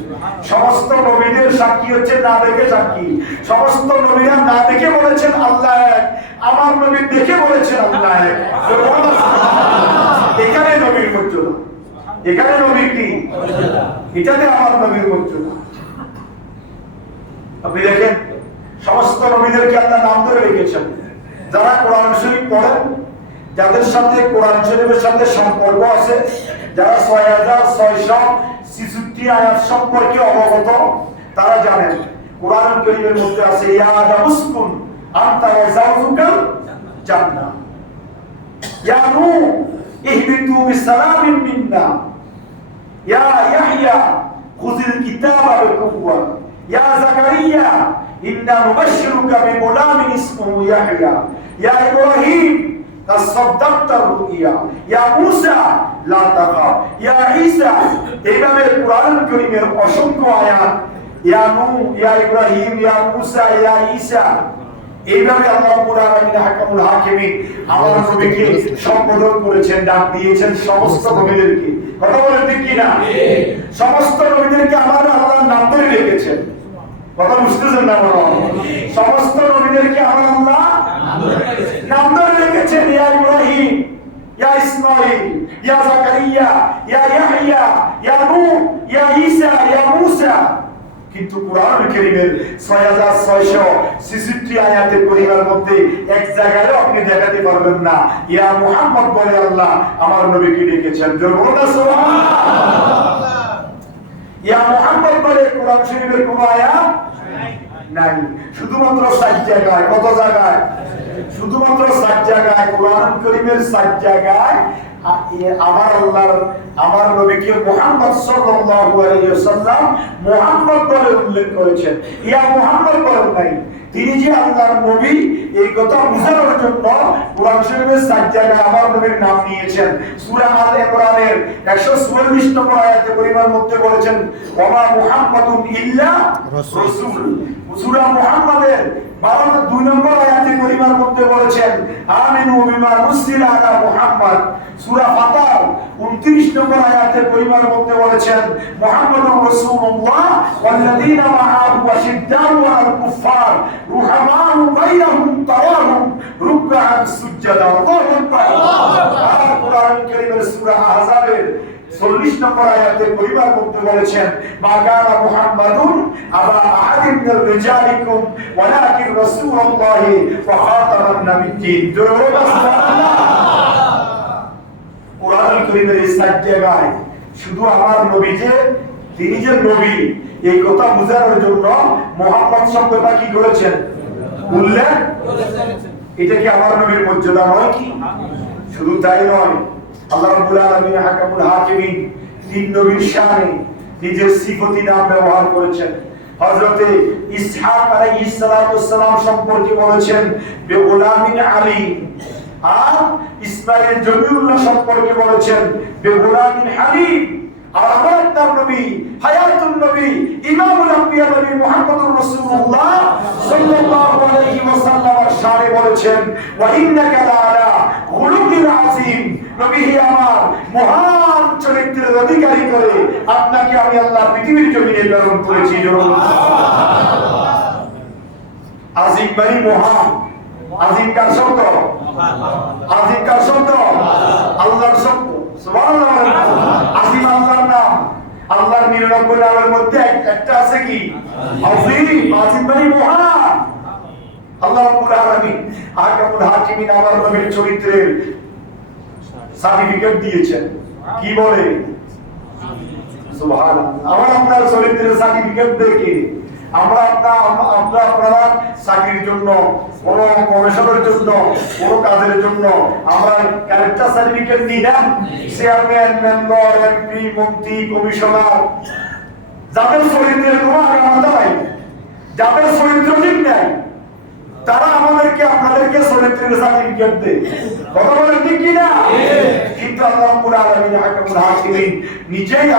সমস্ত নবীদের সাক্ষী হচ্ছে না দেখে সাক্ষী। সমস্ত নবীরা না দেখে বলেছেন আল্লাহ এক, আমার নবী দেখে বলেছেন আল্লাহ এক। এখানে নবীর মর্যাদা, এখানে নবীর কি এটাতে আমার নবীর মর্যাদা। আপনি দেখেন সমস্ত নবীদেরকে আল্লাহ নাম ধরে রেখেছেন। যারা কোরআন শরীফ পড়েন, যাদের সাথে কোরআন শরীফের সাথে সম্পর্ক আছে, যারা 6666 আয়াত সম্পর্কে অবগত, তারা জানেন কোরআন কারীমের মধ্যে আছে ইয়া আদামুসকুন আনতা ওয়া যাওজুকাল জান্নাহ, ইয়া নূহ ইহবিতু বিসালামিন মিন্না, ইয়া ইয়াহইয়া খুযিল কিতাবা বিকুওয়া, ইয়া যাকারিয়া ইন্না নুবাশশিরুকা বিগুলামিন ইসমুহু ইয়াহইয়া, ইয়া ইব্রাহিম তাসাদ্দাকতা রুইয়া, ইয়া মূসা লা তাখাফ, ইয়া ঈসা। এইভাবে কোরআন কারীমের অসংখ্য আয়াত, ইয়া নূহ, ইয়া ইব্রাহিম, ইয়া মূসা, ইয়া ঈসা, এইভাবে আল্লাহ রাব্বুল আলামিন আহকামুল হাকিমিন আমার নবীকে সম্বোধন করেছেন, ডাক দিয়েছেন সমস্ত নবীদেরকে। কথা বলেন ঠিক কি না? সমস্ত নবীদেরকে আমার আল্লাহর নাম ধরে রেখেছেন। কথা বুঝতেছেন না? সমস্ত নবীদেরকে আমার আল্লাহ নাম ধরে রেখেছেন। ইয়া ইব্রাহিম, ইয়া ইসমাঈল, ইয়া যাকারিয়া, ইয়া ইয়াহইয়া, ইয়া নূহ, ইয়া ঈসা, ইয়া মূসা। কিন্তু কোরআন কারীমের 6666 আয়াতে কারীমার মধ্যে এক জায়গায়ও আপনি দেখাতে পারবেন না ইয়া মুহাম্মদ বলে আল্লাহ আমার নবীকে ডেকেছেন। জোরে বলুন না সুবহানাল্লাহ। ইয়া মুহাম্মদ বলে কোরআন শরীফের কোন আয়াত নাই। শুধুমাত্র 7 জায়গায়। কত জায়গায়? শুধুমাত্র 7 জায়গায়। কোরআন কারীমের 7 জায়গায় আমার আল্লাহর, আমার নবীকে মুহাম্মদ সাল্লাল্লাহু আলাইহি ওয়াসাল্লাম মুহাম্মদ বলে উল্লেখ করেছেন, ইয়া মুহাম্মদ বলেন নাই। তিনি যে আল্লাহর নবী এই কথা বোঝানোর জন্য কোরআন শরীফের 7 জায়গায় আমার নবীর নাম নিয়েছেন। সূরা আল ইমরানের 144 নম্বর আয়াতে পরিমাণ মধ্যে বলেছেন ওয়া মুহাম্মাদুন ইল্লা রাসূল। সূরা মুহাম্মাদের 2 নম্বর আয়াতে পরিমাণ মধ্যে বলেছেন আমিনু বিমা নুসিলা আলা মুহাম্মদ। সূরা ফাতার 29 নম্বর আয়াতে পরিমাণ মধ্যে বলেছেন মুহাম্মাদুর রাসূলুল্লাহ ওয়াল্লাযীনা মাআহু আশিদ্দাউ আলাল কুফফার রুহামাউ বাইনাহুম তারাহুম রুকআন সুজদা। আল্লাহু আকবার। আর কোরআন কারীমের সূরা আহজাবের 40 নম্বর আয়াতে পরিবার মধ্যে বলেছেন মাকানা মুহাম্মাদুন আবা আহাদিন মির রিজালিকুম ওয়ালাকিন রাসূলুল্লাহি ওয়া খাতামান নাবিয়্যিন। সুবহানাল্লাহ। কোরআনুল কারীমের এই 7 জায়গায় শুধু আমার নবী যে তিনি যে নবী এই কথা বোঝানোর জন্য মুহাম্মদ শব্দটা কি করেছেন উল্লেখ করেছেন। এটা কি আমার নবীর মর্যাদা নয় কি? শুধু তাই নয়, আল্লাহ রাব্বুল আলামিন হাকামুল হাকিমিন তিন নবীর শানে নিজের সিফতি নাম ব্যবহার করেছেন। হযরতে ইসহাক আলাইহিস সালাম সম্পর্কে বলেছেন বেগুলামিন আলী, আর ইসমাঈল জমিউল্লাহ সম্পর্কে বলেছেন বেগুলামিন হালিম। আর আমার আপনার নবী হায়াতুন নবী ইমামুল আম্বিয়া নবী মুহাম্মদুর রাসূলুল্লাহ সাল্লাল্লাহু আলাইহি ওয়াসাল্লাম শানে বলেছেন ওয়া ইন্নাকা লাআলা খুলুকিল আযীম। নবী আমার মহান চরিত্রের অধিকারী করে আপনাকে আমি আল্লাহ পৃথিবীর জমিনে প্রেরণ করেছি। আযীম মানে মহান। আযীম কার শব্দ? আযীম কার শব্দ? আল্লাহর শব্দ। সুবহানাল্লাহ। আযীম আল্লাহর নাম। আল্লাহর 99 নামের মধ্যে একটা আছে কি? আযীম। আযীম মানে মহান। আল্লাহ রাব্বুল আলামিন আহকামুল হাকিমিন আমার নবীর চরিত্রের সার্টিফিকেট দিয়েছেন। কি বলে? সুবহানাল্লাহ। আমার আপনার চরিত্রের সার্টিফিকেট দেখে আমরা আপনারা চাকরির জন্য, কোন গবেষণার জন্য, কোন কাজের জন্য আমরা ক্যারেক্টার সার্টিফিকেট নিই না? চেয়ারম্যান, মেম্বার, এমপি, মন্ত্রী, কমিশনার, যাদের চরিত্রের কোনো আগামাতা নাই, যাদের চরিত্র ঠিক নাই, তারা আমাদেরকে আপনাদেরকে চরিত্রের সার্টিফিকেট দেয়। কথা বলেন ঠিক কি না? কিন্তু আল্লাহ রাব্বুল আলামিন হাকামুল হাকিমিন নিজেই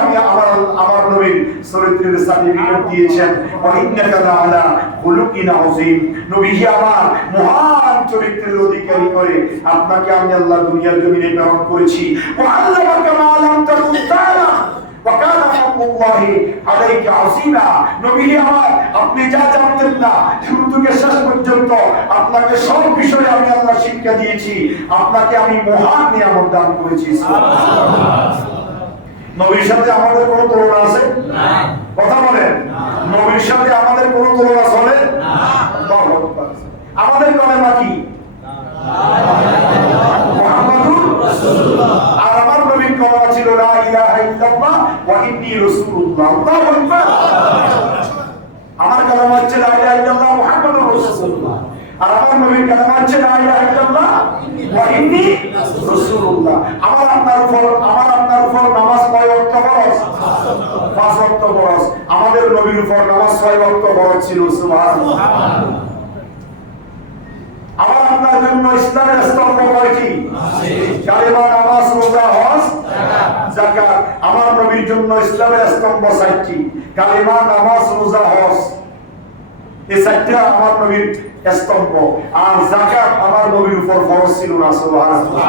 আমার নবীর চরিত্রের সার্টিফিকেট দিয়েছেন ওয়া ইন্নাকা লাআলা খুলুকিন আযীম। নবী আমার মহান চরিত্রের অধিকারী করে আপনাকে আমি আল্লাহ দুনিয়ার জমিনে প্রেরণ করেছি। ওয়া আল্লামাকা মা লাম তাকুন তা'লাম ওয়া কানা ফাদলুল্লাহি আলাইকা আযীমা। নবী আমার আপনি যা জানতেন না শুরু থেকে শেষ পর্যন্ত আপনাকে সব বিষয়ে আমি আল্লাহ শিক্ষা দিয়েছি, আপনাকে আমি মহান নিয়ামত দান করেছি। নবীর সাথে আমাদের কোনো তুলনা আছে? না। কথা বলেন, নবীর সাথে আমাদের কোনো তুলনা চলে না। আমাদের কলেমা কি? মুহাম্মাদুর রাসূলুল্লাহ। আর আমার নবীর কলেমা ছিল লা ইলাহা ইল্লাল্লাহ ওয়া ইন্নী রাসূলুল্লাহ। আল্লাহু আকবার। আমার কলেমা হচ্ছে লা ইলাহা ইল্লাল্লাহ মুহাম্মাদুর রাসূলুল্লাহ, আর আমার নবীর কলেমা হচ্ছে লা ইলাহা ইল্লাল্লাহ ওয়া ইন্নী রাসূলুল্লাহ। আমার আপনার উপর নামাজ কয় ওয়াক্ত ফরজ? 5 ওয়াক্ত ফরজ। আমাদের নবীর উপর নামাজ 6 ওয়াক্ত ফরজ ছিল। সুবহানাল্লাহ। আমার আপনার জন্য ইসলামের স্তম্ভ কয়টি? কালেমা, নামাজ, রোজা, হজ, যাকাত। আমার নবীর জন্য ইসলামের স্তম্ভ 4টি, কালেমা, নামাজ, রোজা, হজ। এই 4টা আমার নবীর স্তম্ভ। আর যাকাত আমার নবীর উপর ফরজ ছিল না। সুবহানাল্লাহ।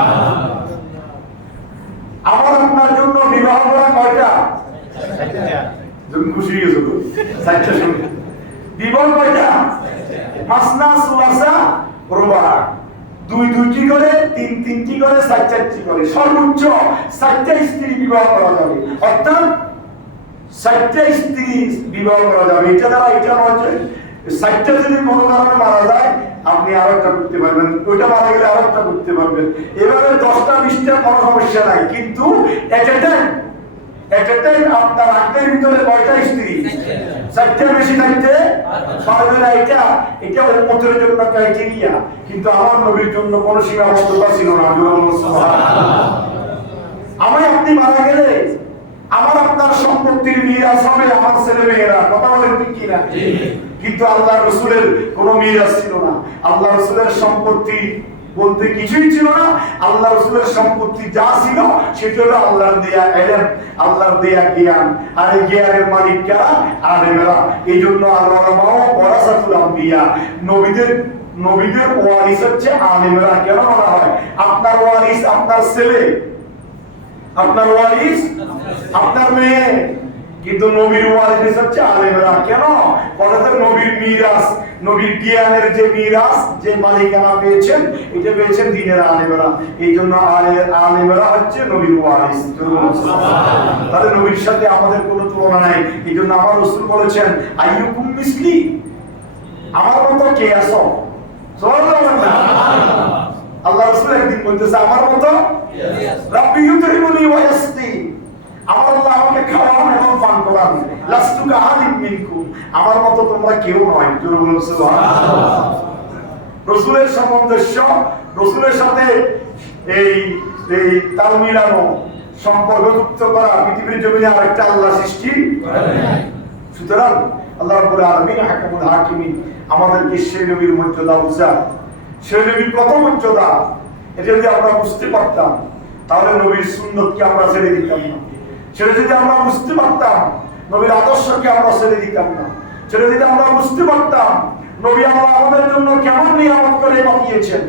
আমার আপনার জন্য বিবাহ করা কয়টা? তুমি খুশি হয়েছো তো? 4টা শুনে বিবাহ কয়টা? মাসনা, সুলাসা, রুবা। 2-2টি করে, 3-3টি করে, 4-4টি করে, সর্বোচ্চ 4টা স্ত্রী বিবাহ করা যাবে। অর্থাৎ 4টা স্ত্রী বিবাহ করা যাবে। এটা দ্বারা এটা নয় যে 4টা যদি কোনো কারণে মারা যায় আপনি আরেকটা করতে পারবেন, ওইটা মারা গেলে আরেকটা করতে পারবেন। এভাবে 10টা 20টা কোনো সমস্যা নাই। কিন্তু এট এ টাইম আপনার হাতের ভিতরে কয়টা স্ত্রী? 4টা বেশি থাকতে পারবে না। এটা উম্মতের জন্য ক্রাইটেরিয়া, কিন্তু আমার নবীর জন্য কোনো সীমাবদ্ধতা ছিল না। আমি আপনি মারা গেলে আমার আপনার সম্পত্তির মিরাস হবে আমার ছেলে মেয়েরা। কথা বলেন ঠিক কি না? কিন্তু আল্লাহ রাসূলের কোনো মিরাস ছিল না। আল্লাহ রাসূলের সম্পত্তি বলতে কিছুই ছিল না। আল্লাহ রাসূলের সম্পত্তি যা ছিল সেটা হলো আল্লাহর দেয়া ইলম, আল্লাহর দেয়া জ্ঞান। আর এই জ্ঞানের মালিক কারা? আলেমেরা। এইজন্য আল-উলামা ওয়ারাসাতুল আম্বিয়া, নবীদের ওয়ারিস হচ্ছে আলেমেরা। কেন বলা হয়? আপনার ওয়ারিস আপনার ছেলে, আপনার ওয়ারিস আপনার মেয়ে, কিন্তু নবীর ওয়ারিস হচ্ছে আলেমেরা। কেন? বলে তো নবীর মিরাস, নবীর জ্ঞানের যে মিরাস, যে মালিকানা পেয়েছেন, এটা পেয়েছেন দ্বীনের আলেমেরা। এইজন্য আলেমেরা হচ্ছে নবীর ওয়ারিস। তাহলে নবীর সাথে আমাদের কোনো তুলনা নাই। এইজন্য আমার রাসূল বলেছেন আইয়ুকুম মিসলি, আমার মতো কে আছো? সুবহানাল্লাহ। আল্লাহ রাসূল একদিন বলতেছে আমার মতো রাব্বি ইউতইমুনি ওয়া ইয়াসকি, আমার আল্লাহ আমাকে খাওয়ান এবং পান করান। লাস্তু কাআলিম মিনকুম, আমার মতো তোমরা কেউ নয়। জোরে বলুন সুবহানাল্লাহ। রাসূলের সামঞ্জস্য, রাসূলের সাথে এই এই তাল মিলানো, সম্পর্ক যুক্ত করা পৃথিবীর জমিনে আরেকটা আল্লাহ সৃষ্টি করেন নাই। সুতরাং আল্লাহ রাব্বুল আলামিন হাকামুল হাকিমিন আমাদেরকে সেই নবীর মর্যাদা বুঝান, সেই নবীর কত মর্যাদা, এটা যদি আমরা বুঝতে পারতাম তাহলে নবীর সুন্নতকে আমরা ছেড়ে দিতাম না। সেটা যদি আমরা বুঝতে পারতাম নবীর আদর্শকে আমরা ছেড়ে দিতাম না। সেটা যদি আমরা বুঝতে পারতাম নবী আমাদের জন্য কেমন নিয়ামত করে পাঠিয়েছেন।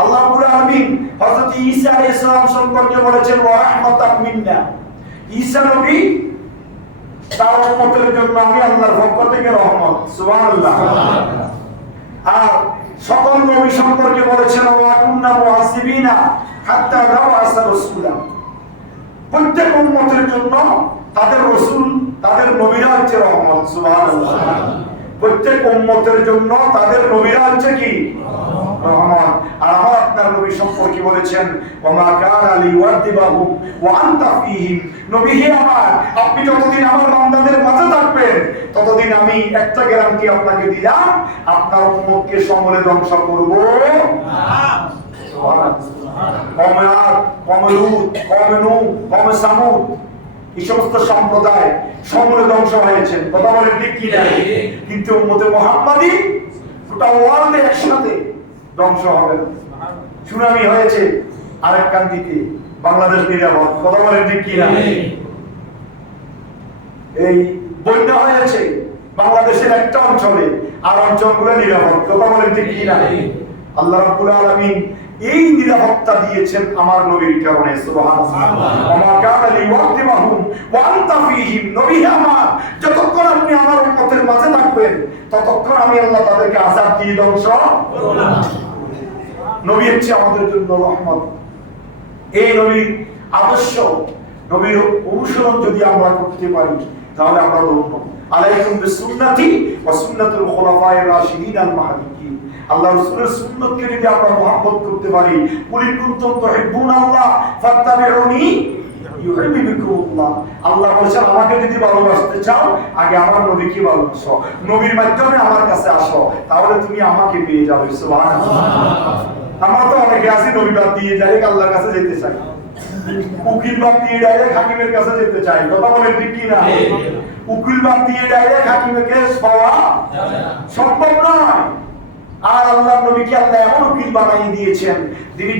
আল্লাহ রাব্বুল আলামিন হযরত ঈসা আলাইহিস সালাম সম্পর্কে বলেছেন ওয়া রাহমাতাম মিন্না, ঈসা নবী তার উম্মতের জন্য আমি আল্লাহর পক্ষ থেকে রহমত। সুবহানাল্লাহ। আর সকল নবী সম্পর্কে বলেছেন ওয়া কুননা মুআসিবিনা হাত্তা নাবআসা রাসূলা, প্রত্যেক উম্মতের জন্য তাদের রাসূল, তাদের নবীরা হচ্ছে রহমত। সুবহানাল্লাহ। প্রত্যেক উম্মতের জন্য তাদের নবীরা হচ্ছে কি? রহমান। আর আমার আপনার নবী সম্পর্কে বলেছেন ওমা কানা লিওয়াদিবাহুম ওয়া আনতা ফীহিম, নবী হে আমার, আপনি যতদিন আমার বান্দাদের মাঝে থাকবেন ততদিন আমি একটা গ্যারান্টি আপনাকে দিলাম, আপনার উম্মতকে সমূলে ধ্বংস করব না। সুবহানাল্লাহ। কওম লূত, কওম নূহ, কওম সামূদ, এই সমস্ত সম্প্রদায় সমূলে ধ্বংস হয়েছে। কথা বলেন ঠিক কি না? কিন্তু উম্মতে মুহাম্মাদি গোটা ওয়ার্ল্ডে একসাথে ধ্বংস হবে না। সুনামি হয়েছে আরেক কান্দিতে, বাংলাদেশ নিরাপদ। কথা বলেন ঠিক কি না? এই বন্যা হয়েছে বাংলাদেশের একটা অঞ্চলে, আর অঞ্চলগুলো নিরাপদ। কথা বলেন ঠিক কি না? আল্লাহ রাব্বুল আলামিন এই নিরাপত্তা দিয়েছেন আমার নবীর কারণে। সুবহানাল্লাহ। ওমা কানা লিওয়াদিবাহুম ওয়া আনতা ফীহিম, নবী আমার, যতক্ষণ আপনি আমার উম্মতের মাঝে থাকবেন ততক্ষণ আমি আল্লাহ তাদেরকে আযাব দিয়ে ধ্বংস করব না। নবী হচ্ছে আমাদের জন্য রহমত। এই নবীর আদর্শ, নবীর অনুসরণ যদি আমরা করতে পারি তাহলে আমরা ধন্য। আলাইকুম বিসুন্নতি ওয়া সুন্নাতুল খুলাফায়ে রাশিদিন আল মাহদিয়িন, আল্লাহ রাসূলের সুন্নতকে যদি আমরা মহব্বত করতে পারি, কুল ইন কুনতুম তুহিব্বুনাল্লাহ ফাত্তাবিউনি ইউহিব্বুকুমুল্লাহ, আল্লাহ বলেছেন আমাকে যদি ভালোবাসতে চাও আগে আমার নবীকে ভালোবাসো, নবীর মাধ্যমে আমার কাছে আসো, তাহলে তুমি আমাকে পেয়ে যাবে। সুবহানাল্লাহ। আমরা তো অনেকে আছি নবী বাদ দিয়ে ডাইরেক্ট আল্লাহর কাছে যেতে চাই, উকিল বাদ দিয়ে ডাইরেক্ট হাকিমের কাছে যেতে চাই। কথা বলেন ঠিক কি না? উকিল বাদ দিয়ে ডাইরেক্ট হাকিমের কেস পাওয়া সম্ভব নয়। আর আল্লাহ নবীকে আল্লাহ এমন উকিল বানিয়ে দিয়েছেন যিনি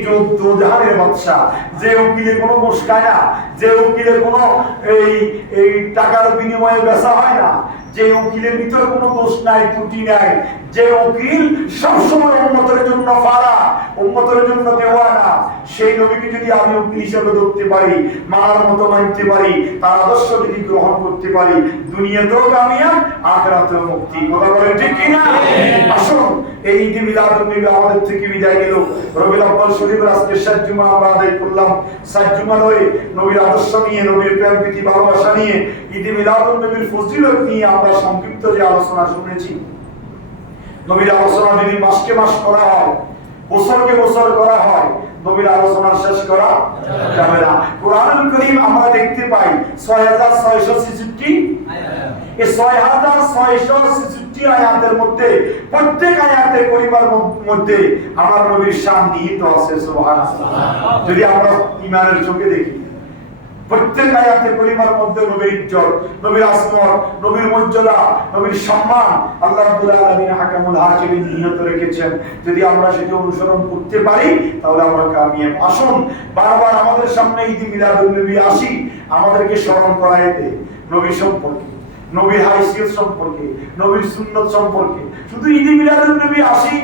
জাহানের বাদশা, যে উকিলের কোনো দোষ খায় না, যে উকিলের কোনো এই টাকার বিনিময়ে বেচা হয় না, যে উকিলের ভিতরে কোনো দোষ নাই, ত্রুটি নাই, যে উকিল সবসময় উম্মতের জন্য ফারা, উম্মতের জন্য দেওয়ানা, সেই নবীকে যদি আমি উকিল হিসেবে ধরতে পারি, মানার মতো মানতে পারি, তার আদর্শ যদি গ্রহণ করতে পারি, দুনিয়াতেও কামিয়াব, আখিরাতেও মুক্তি। কথা বলেন ঠিক কি না? আসুন এই ঈদে মিলাদুন নবী আমাদের থেকে বিদায় নিল। রবিউল আউয়াল শরীফের আজকে 7 জুমা আমরা আদায় করলাম। 7 জুমা নয়, নবীর আদর্শ নিয়ে, নবীর প্রেম প্রীতি ভালোবাসা নিয়ে, ঈদে মিলাদুন নবীর ফজিলত নিয়ে আমরা সংক্ষিপ্ত যে আলোচনা শুনেছি, নবীর আলোচনা যদি মাসকে মাস করা হয়, বছরকে বছর করা হয়, নবীর আলোচনা শেষ করা যাবে না। কোরআনুল কারীম আমরা দেখতে পাই 6666 এই 6666 আয়াতের মধ্যে প্রত্যেক আয়াতে পরিবার মধ্যে আমার নবীর শান নিহিত আছে। সুবহানাল্লাহ। যদি আমরা ঈমানের চোখে দেখি, প্রত্যেক আয়াতে পরিবার মধ্যে নবীর ইজ্জত, নবীর আসমত, নবীর মর্যাদা, নবীর সম্মান আল্লাহ রাব্বুল আলামিন হাকামুল হাকিমিন নিয়ত রেখেছেন। যদি আমরা সেটা অনুসরণ করতে পারি তাহলে আমরা কামিয়াব। আসুন বারবার আমাদের সামনে ঈদে মিলাদুন নবী আসি, আমাদেরকে স্মরণ করায় দেয় নবী সম্পর্কে, নবীর হাইসিয়ত সম্পর্কে, নবীর সুন্নত সম্পর্কে। শুধু ঈদে মিলাদুন নবী আসি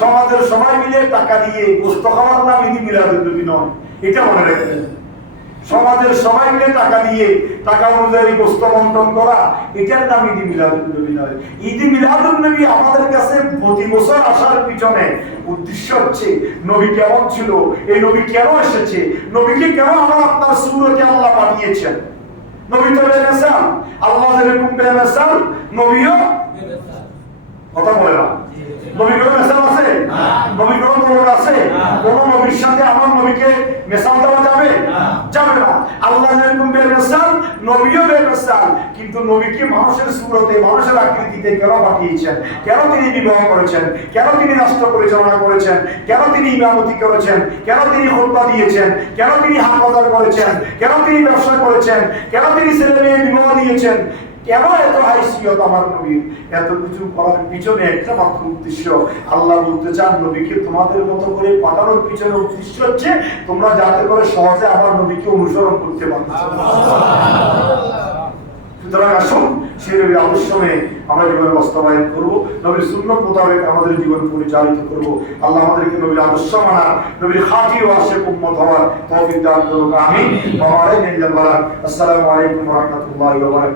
সমাজের সবাই মিলে টাকা দিয়ে গোশত খাওয়ার নাম ঈদে মিলাদুন নবী নয়, এটা মনে রাখবেন। সমাজের সবাই মিলে টাকা দিয়ে, টাকা অনুযায়ী গোশত বন্টন করা, এটার নাম ঈদে মিলাদুন নবী নয়। ঈদে মিলাদুন নবী আমাদের কাছে প্রতি বছর আসার পিছনে উদ্দেশ্য হচ্ছে নবী কেমন ছিল, এই নবী কেন এসেছে, নবীকে কেন আমার আপনার সূরতে আল্লাহ পাঠিয়েছেন। নবী তো বেমিসাল, আল্লাহ যেরকম বেমিসাল, নবীও বেমিসাল। কথা বলে না? নবী কোনো মিসাল আছে? নবী কোনো তুলনা আছে? কোন নবীর সাথে আমার নবীকে মেসাল দেওয়া যাবে? যাবে না। আল্লাহ যেরকম বেমেসাল, নবীও বেমেসাল, কিন্তু নবীকে মানুষের সূরতে, মানুষের আকৃতিতে কেন পাঠিয়েছেন? কেন তিনি বিবাহ করেছেন? কেন তিনি রাষ্ট্র পরিচালনা করেছেন? কেন তিনি ইমামতি করেছেন? কেন তিনি খুতবা দিয়েছেন? কেন তিনি হাট বাজার করেছেন? কেন তিনি ব্যবসা করেছেন? কেন তিনি ছেলে মেয়ে বিবাহ দিয়েছেন? কেন এত হাইসিয়ত আমার নবীর? এত কিছু করার পিছনে একটা মাত্র উদ্দেশ্য। আল্লাহ বলতে চান নবীকে তোমাদের মতো করে পাঠানোর পিছনে উদ্দেশ্য হচ্ছে তোমরা যাতে করে সহজে আমার নবীকে অনুসরণ করতে পারো। সুতরাং আসুন সেই নবীর আদর্শে আমরা জীবন বাস্তবায়ন করবো, নবীর সুন্নত মোতাবেক আমাদের জীবন পরিচালিত করবো। আল্লাহ আমাদেরকে নবীর আদর্শ মানার, নবীর খাঁটি ও আশিক উম্মত হওয়ার তৌফিক দান করুন। আমিন। আসসালামু আলাইকুম ওয়া রাহমাতুল্লাহি ওয়া বারাকাতুহু।